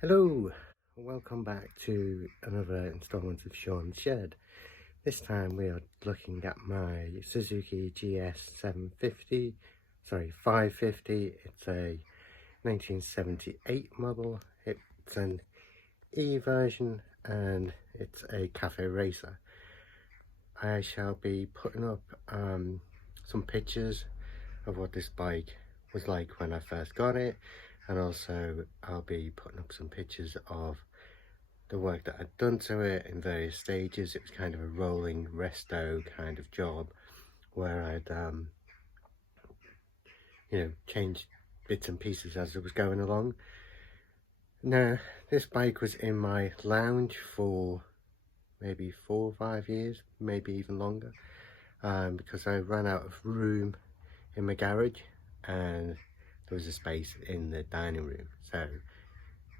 Hello, welcome back to another instalment of Sean's Shed. This time we are looking at my Suzuki GS550. It's a 1978 model. It's an E version and it's a cafe racer. I shall be putting up some pictures of what this bike was like when I first got it, and also I'll be putting up some pictures of the work that I'd done to it in various stages. It was kind of a rolling resto kind of job where I'd changed bits and pieces as it was going along. Now this bike was in my lounge for maybe 4 or 5 years, maybe even longer, because I ran out of room in my garage and there was a space in the dining room, so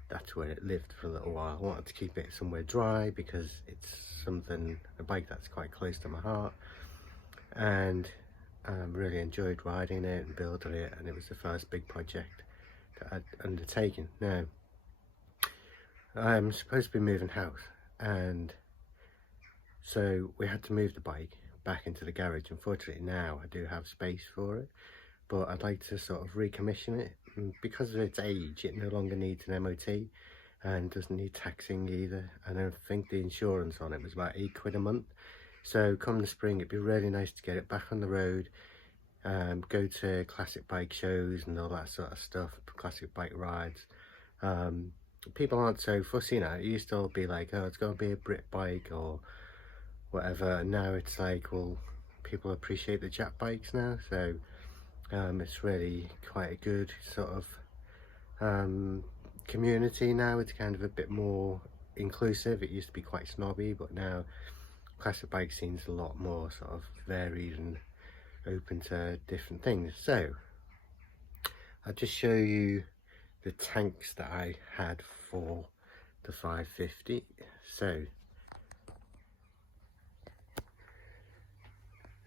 that's where it lived for a little while. I wanted to keep it somewhere dry because it's a bike that's quite close to my heart, and really enjoyed riding it and building it, and it was the first big project that I'd undertaken. Now I'm supposed to be moving house, and so we had to move the bike back into the garage. Unfortunately now I do have space for it, but I'd like to sort of recommission it. And because of its age, it no longer needs an MOT and doesn't need taxing either. And I think the insurance on it was about £8 a month. So come the spring, it'd be really nice to get it back on the road, go to classic bike shows and all that sort of stuff, classic bike rides. People aren't so fussy now. It used to all be like, oh, it's got to be a Brit bike or whatever. And now it's like, well, people appreciate the Jap bikes now, so it's really quite a good sort of community now. It's kind of a bit more inclusive. It used to be quite snobby, but now classic bike scene's a lot more sort of varied and open to different things. So I'll just show you the tanks that I had for the 550. So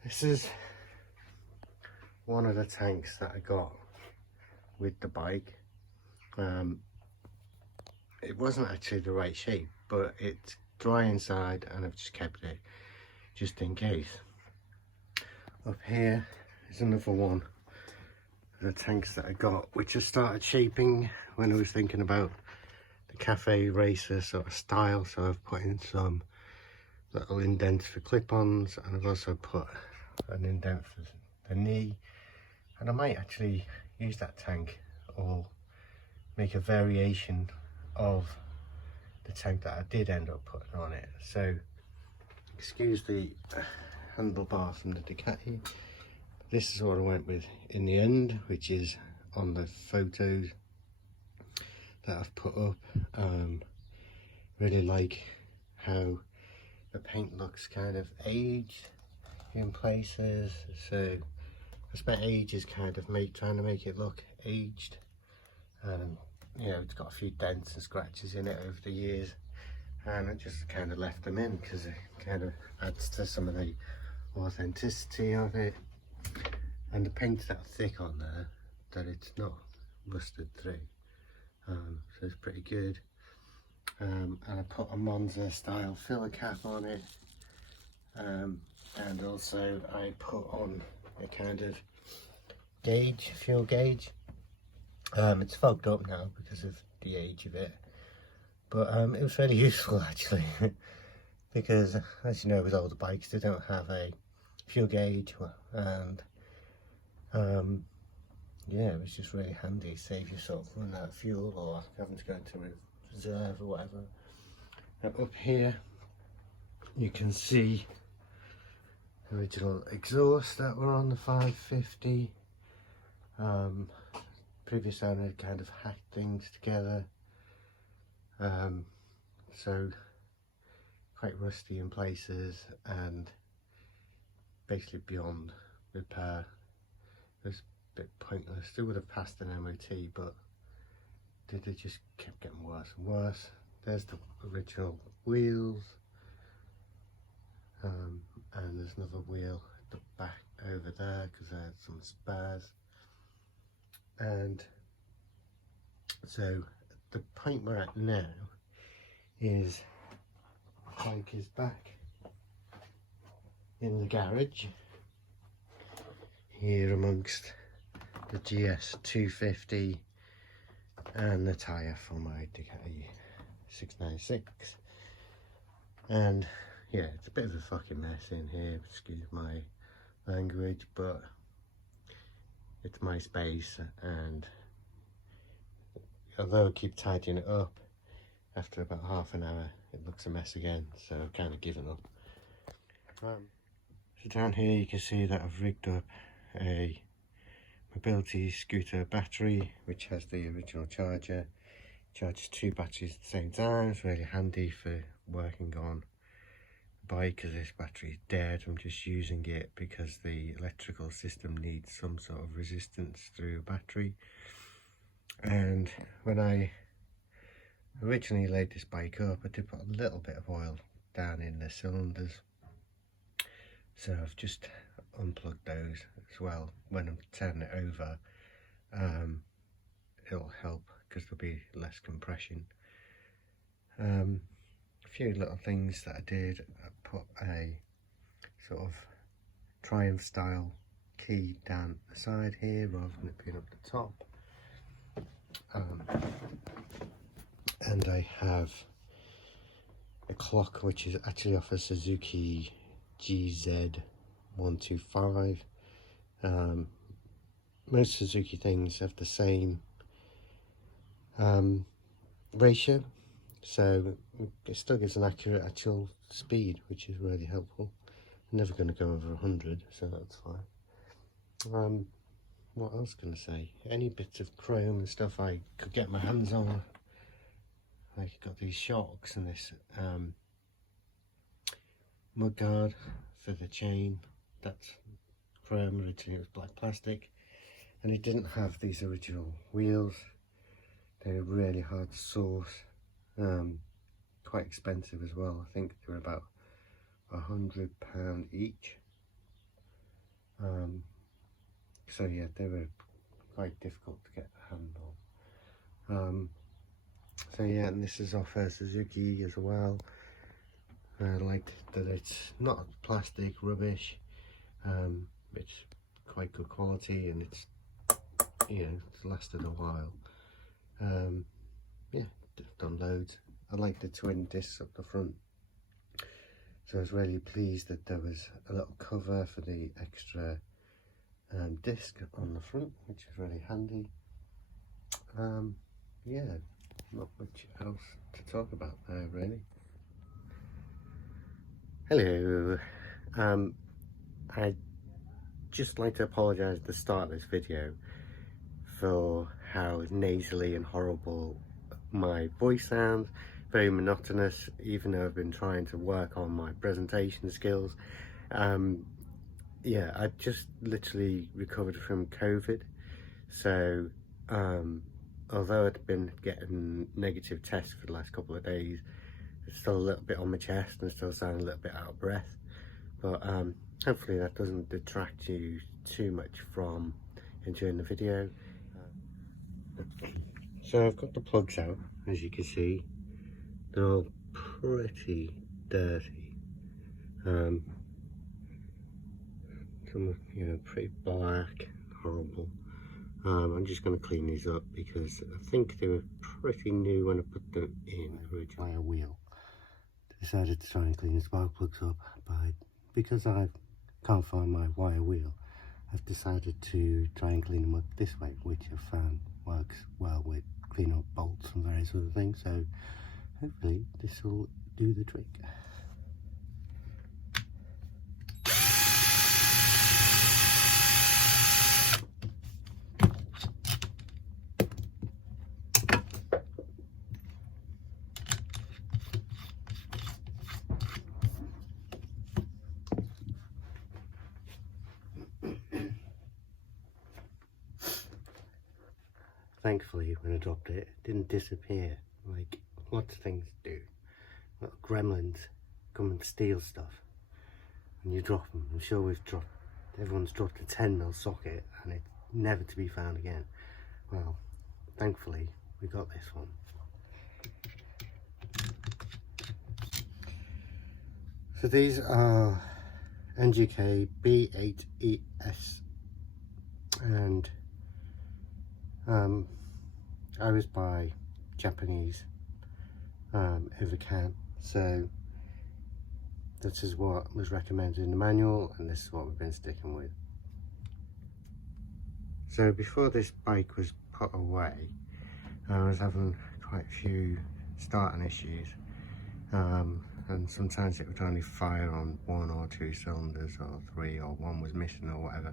this is one of the tanks that I got with the bike. It wasn't actually the right shape, but it's dry inside and I've just kept it just in case. Up here is another one of the tanks that I got, which I started shaping when I was thinking about the cafe racer sort of style. So I've put in some little indents for clip-ons, and I've also put an indent for the knee. And I might actually use that tank or make a variation of the tank that I did end up putting on it. So excuse the handlebar from the Ducati. This is what I went with in the end, which is on the photos that I've put up. Really like how the paint looks kind of aged in places, so I spent ages kind of trying to make it look aged. It's got a few dents and scratches in it over the years, and I just kind of left them in because it kind of adds to some of the authenticity of it. And the paint's that thick on there that it's not rusted through, so it's pretty good. And I put a Monza style filler cap on it, and also I put on a kind of fuel gauge. It's fogged up now because of the age of it, but it was really useful actually because, as you know, with older bikes they don't have a fuel gauge, and yeah, it was just really handy. Save you sort of running out of fuel or having to go into reserve or whatever. Now up here you can see the original exhaust that were on the 550. Previous owner had kind of hacked things together, so quite rusty in places and basically beyond repair. It was a bit pointless. They would have passed an MOT, but they just kept getting worse and worse. There's the original wheels, and there's another wheel at the back over there because I had some spares. And so the point we're at now is the bike is back in the garage here amongst the GS550 and the tyre for my Ducati 696. And yeah, it's a bit of a fucking mess in here, excuse my language, but it's my space, and although I keep tidying it up, after about half an hour it looks a mess again, so I've kind of given up. So down here you can see that I've rigged up a mobility scooter battery which has the original charger. Charges 2 batteries at the same time. It's really handy for working on the bike because this battery is dead. I'm just using it because the electrical system needs some sort of resistance through a battery. And when I originally laid this bike up, I did put a little bit of oil down in the cylinders, so I've just unplugged those as well. When I'm turning it over, it'll help because there'll be less compression. A few little things that I did: I put a sort of Triumph style key down the side here rather than it being up the top. And I have a clock which is actually off a Suzuki GS550. Most Suzuki things have the same ratio, so it still gives an accurate actual speed, which is really helpful. I'm never going to go over 100, so that's fine. What else can I say? Any bits of chrome and stuff I could get my hands on. I've got these shocks and this mud guard for the chain. That's chrome. Originally it was black plastic, and it didn't have these original wheels. They were really hard to source, quite expensive as well. I think they were about £100 each. So yeah, they were quite difficult to get a hand on. So yeah, and this is off a Suzuki as well. I like that it's not plastic rubbish. It's quite good quality, and it's, you know, it's lasted a while. Yeah, done loads. I like the twin discs up the front, so I was really pleased that there was a little cover for the extra disc on the front, which is really handy. Yeah, not much else to talk about there really. Hello, I'd just like to apologise at the start of this video for how nasally and horrible my voice sounds. Very monotonous, even though I've been trying to work on my presentation skills. Yeah, I just literally recovered from COVID, so although I'd been getting negative tests for the last couple of days, it's still a little bit on my chest and still sound a little bit out of breath. But hopefully that doesn't detract you too much from enjoying the video. So I've got the plugs out, as you can see. They're all pretty dirty. Some, you know, pretty black, horrible. I'm just going to clean these up because I think they were pretty new when I put them in originally. By a wheel. Decided to try and clean the spark plugs up because I can't find my wire wheel. I've decided to try and clean them up this way, which I've found works well with cleaning up bolts and various other things. So hopefully this will do the trick. Thankfully, when I dropped it, it didn't disappear like lots of things do. Little gremlins come and steal stuff, and you drop them. I'm sure everyone's dropped a 10mm socket, and it's never to be found again. Well, thankfully, we got this one. So these are NGK B8ES, and I always buy Japanese if I can, so this is what was recommended in the manual and this is what we've been sticking with. So before this bike was put away, I was having quite a few starting issues, and sometimes it would only fire on 1 or 2 cylinders, or 3, or 1 was missing or whatever.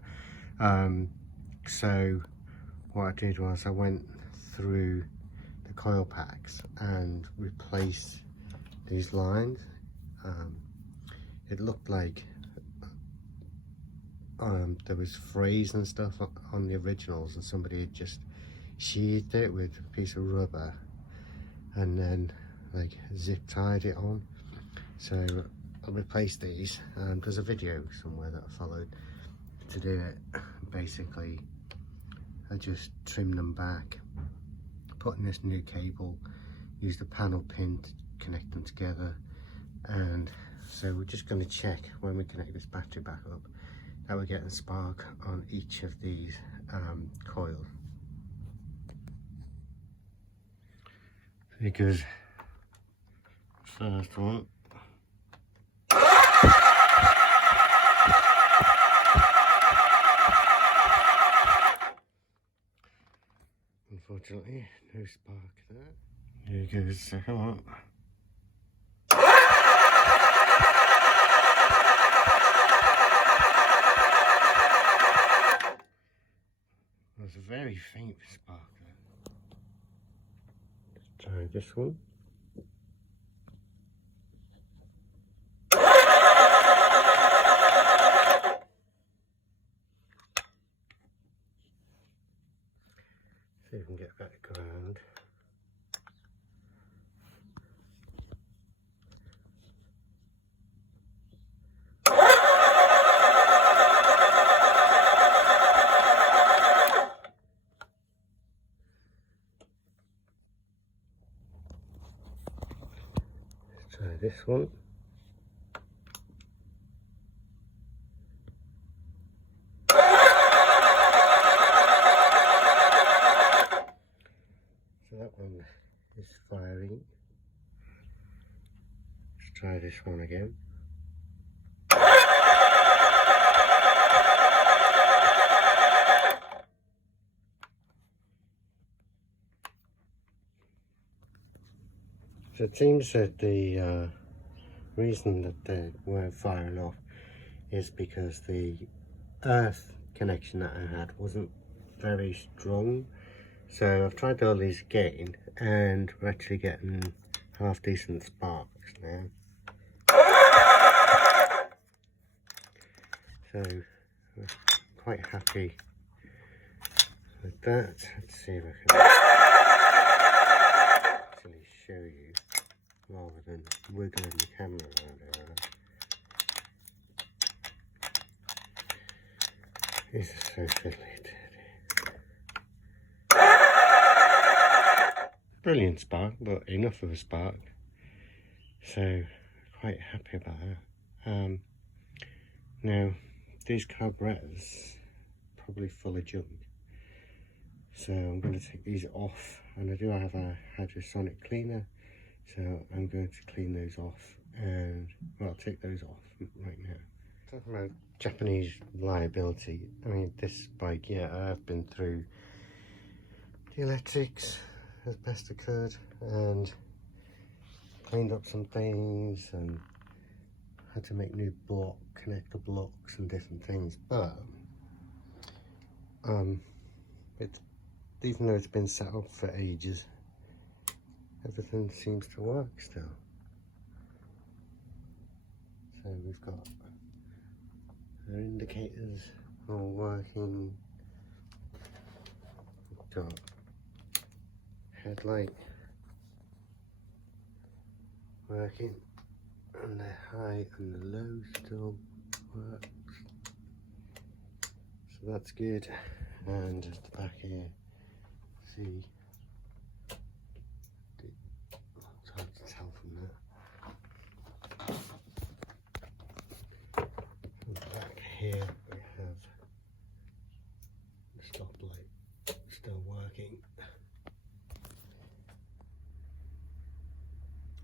So what I did was I went through the coil packs and replaced these lines. It looked like there was frays and stuff on the originals, and somebody had just sheathed it with a piece of rubber and then like zip tied it on. So I replaced these, and there's a video somewhere that I followed to do it. Basically I just trimmed them back, put in this new cable, used a panel pin to connect them together, and so we're just going to check when we connect this battery back up that we're getting spark on each of these coils. Because first one, unfortunately no spark there. Here goes the second one. There's a very faint spark there. Let's try this one. See if we can get back ground. Let's try this one. So that one is firing. Let's try this one again. So it seems that the reason that they weren't firing off is because the earth connection that I had wasn't very strong. So I've tried all these again, and we're actually getting half decent sparks now. So we're quite happy with that. Let's see if I can actually show you rather than wiggling the camera around it. This is so fiddly. Brilliant spark, but enough of a spark, so quite happy about that. Now these carburetors probably full of junk, so I'm going to take these off, and I do have a hydrosonic cleaner, so I'm going to clean those off, and well, I'll take those off right now. Talking about Japanese reliability, I mean, this bike, yeah, I've been through the electrics as best I could and cleaned up some things and had to make new connector blocks and different things, but even though it's been set up for ages, everything seems to work still. So we've got our indicators all working, we've got headlight working, and the high and the low still works, so that's good. And at the back here, see, it's hard to tell from that,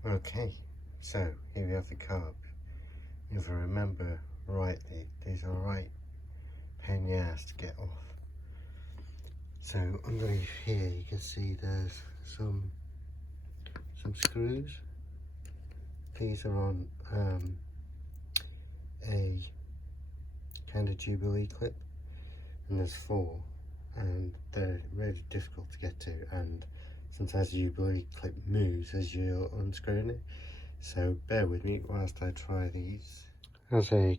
Okay, so here we have the carbs. If I remember rightly, these are right pain in the ass to get off. So underneath here you can see there's some screws. These are on a kind of Jubilee clip, and there's 4, and they're really difficult to get to, and sometimes the Jubilee clip moves as you're unscrewing it, so bear with me whilst I try these. As I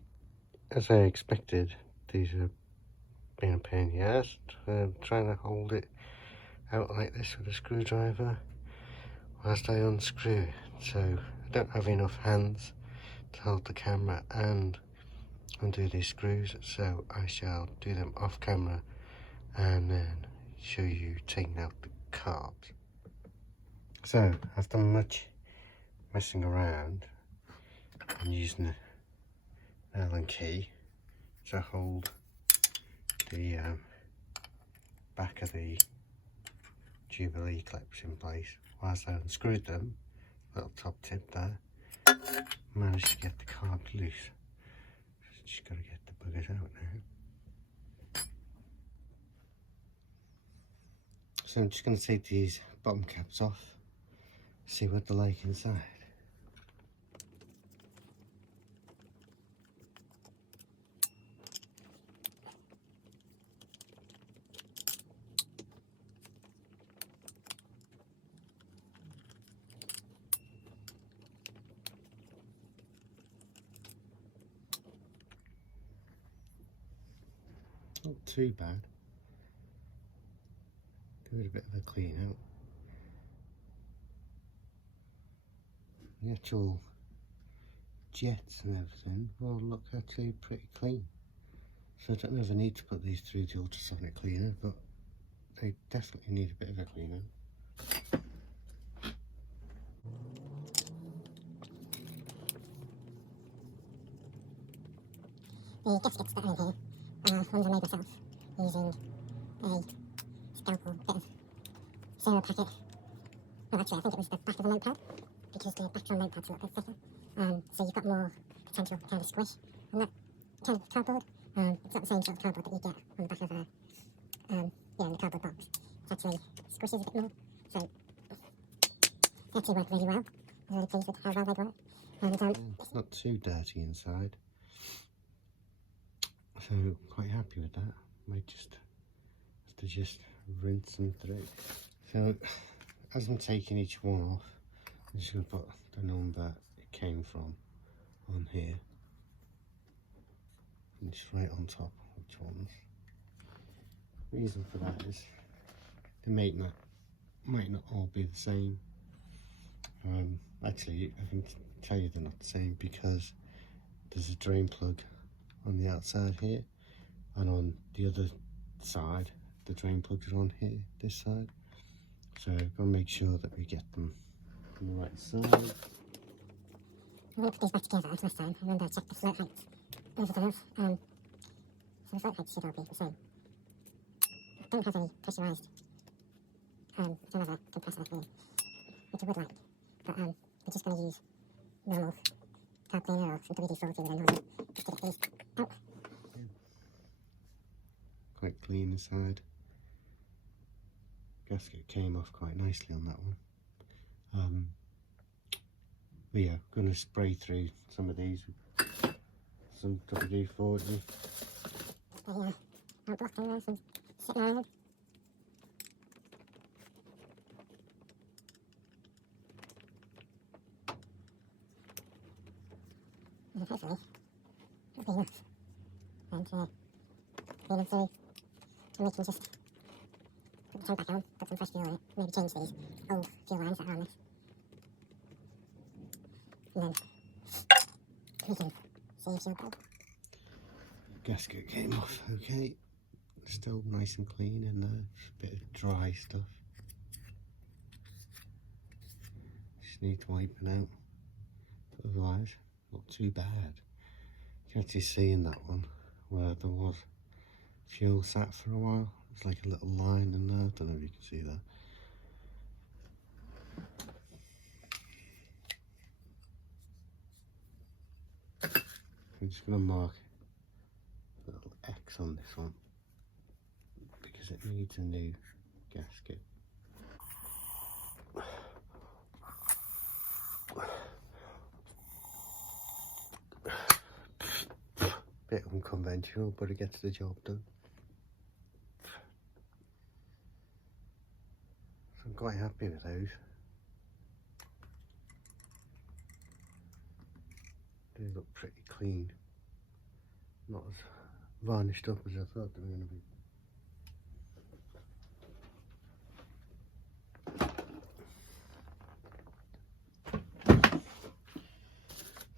expected, these are being a pain in the ass. Trying to hold it out like this with a screwdriver whilst I unscrew it, so I don't have enough hands to hold the camera and undo these screws, so I shall do them off camera and then show you taking out the carbs. So after much messing around and using the Allen key to hold the back of the Jubilee clips in place, whilst I unscrewed them, little top tip there, managed to get the carbs loose. Just got to get the buggers out now. So I'm just going to take these bottom caps off, see what they're like inside. Not too bad. Give it a bit of a clean out. The actual jets and everything will look actually pretty clean. So I don't know if I need to put these through the ultrasonic cleaner, but they definitely need a bit of a clean out. The gaskets that are in here are ones I made myself using a scalpel bit of cereal packet. Well, actually I think it was the back of a notepad, because the backs on notepads are a little bit thicker, so you've got more potential kind of squish on that kind of cardboard. It's not the same sort of cardboard that you get on the back of a, in the cardboard box. It actually squishes a bit more, so they actually work really well. I'm really pleased with how well they work. And it's not too dirty inside, so quite happy with that. Might just have to just rinse them through. So as I'm taking each one off, I'm just going to put the number it came from on here, and just right on top which ones. Reason for that is they might not all be the same. Actually I can tell you they're not the same, because there's a drain plug on the outside here, and on the other side the drain plugs are on here, this side. So I'm going to make sure that we get them on the right side. I'm going to put these back together this time. Remember to check the float heights over those. So the float heights should all be the same. I don't have any pressurised, I don't have a compressor clean, which I would like, but we're just going to use normal carb cleaner or some WD-40 with a nozzle just to get these out. Quite clean inside. Gasket came off quite nicely on that one. But yeah, going to spray through some of these with some WD-40. They are blocking there from sitting around. And hopefully it'll be enough. And clean them through, and we can just put the tank back on, put some fresh fuel in it, maybe change these old fuel lines that are on this. And then we can see if she'll go. Gasket came off okay. Still nice and clean in there. Just a bit of dry stuff. Just need wiping out. But otherwise, not too bad. You can actually see in that one where there was fuel sat for a while. It's like a little line in there. I don't know if you can see that. I'm just going to mark a little X on this one because it needs a new gasket. Bit unconventional, but it gets the job done. So I'm quite happy with those. They look pretty clean. Not as varnished up as I thought they were going to be.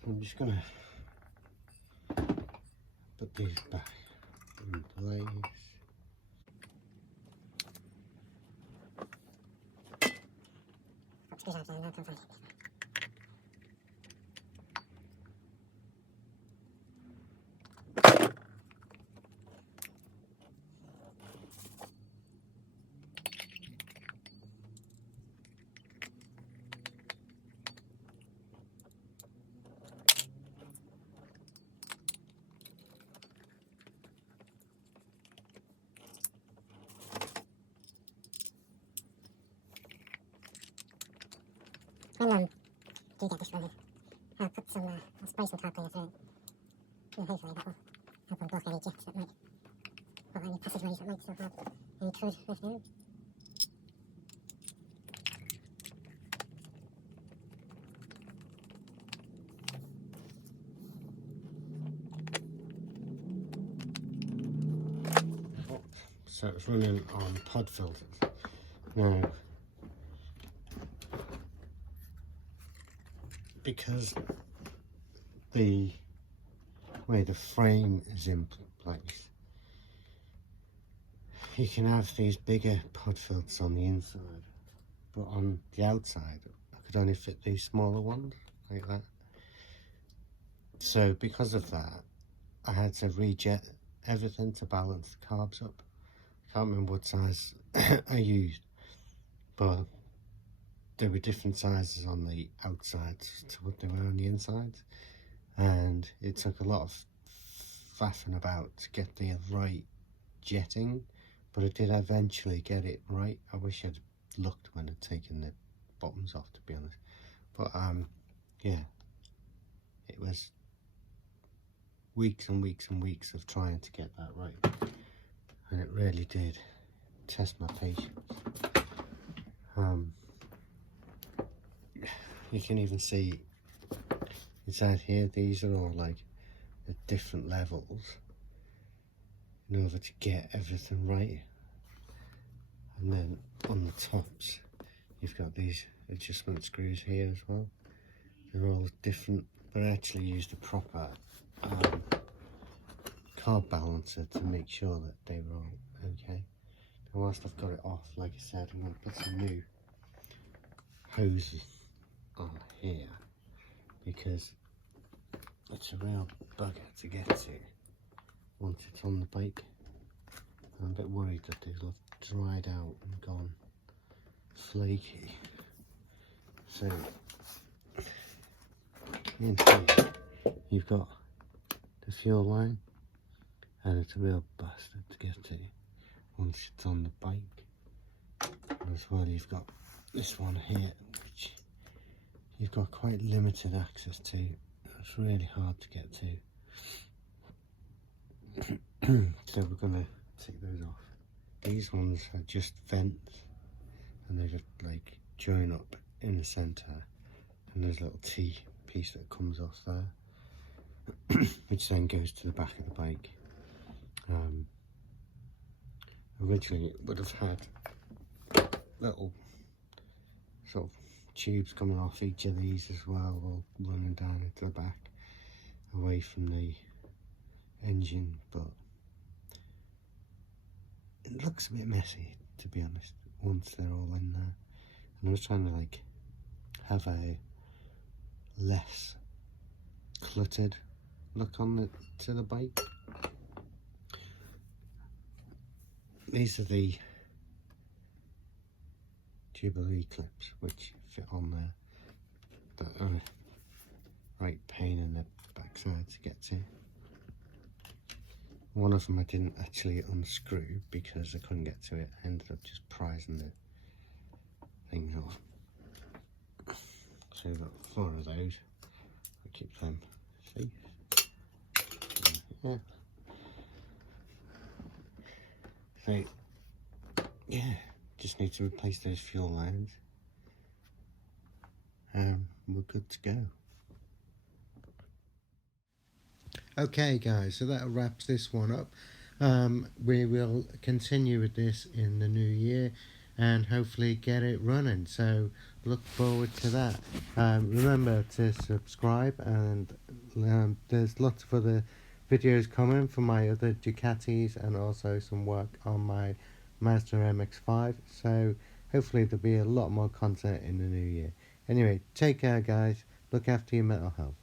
I'm just going to put these back in place. When do get this running, I'll put some, I'll spray some tar cleaner through it, and hopefully that will help unblock any jets that might, or any passageways that might still have any crud left in them. So it's running on pod filters. Now, because the way the frame is in place, you can have these bigger pod filters on the inside, but on the outside I could only fit these smaller ones like that. So because of that, I had to rejet everything to balance the carbs up. I can't remember what size I used, but there were different sizes on the outsides to what they were on the insides, and it took a lot of faffing about to get the right jetting, but I did eventually get it right. I wish I'd looked when I'd taken the bottoms off, to be honest, but yeah, it was weeks and weeks and weeks of trying to get that right, and it really did test my patience. You can even see inside here, these are all like at different levels in order to get everything right. And then on the tops, you've got these adjustment screws here as well. They're all different, but I actually used a proper carb balancer to make sure that they were all okay. And whilst I've got it off, like I said, I'm going to put some new hoses on here because it's a real bugger to get to once it's on the bike. I'm a bit worried that they'll have dried out and gone flaky. So in here you've got the fuel line, and it's a real bastard to get to once it's on the bike. And as well, you've got this one here, which you've got quite limited access to. It's really hard to get to. So we're going to take those off. These ones are just vents, and they just like join up in the centre, and there's a little T piece that comes off there, which then goes to the back of the bike. Originally it would have had little sort of tubes coming off each of these as well, all running down into the back away from the engine, but it looks a bit messy, to be honest, once they're all in there. And I was trying to like have a less cluttered look on to the bike. These are the Jubilee clips which fit on there, that are a right pain in the backside to get to. One of them I didn't actually unscrew because I couldn't get to it. I ended up just prising the thing out. So we've got 4 of those. I keep them safe. Yeah. So yeah, just need to replace those fuel lines. We're good to go. Okay guys, so that wraps this one up. We will continue with this in the new year and hopefully get it running, so look forward to that. Remember to subscribe, and there's lots of other videos coming from my other Ducatis and also some work on my Mazda MX-5, so hopefully there'll be a lot more content in the new year. Anyway, take care guys, look after your mental health.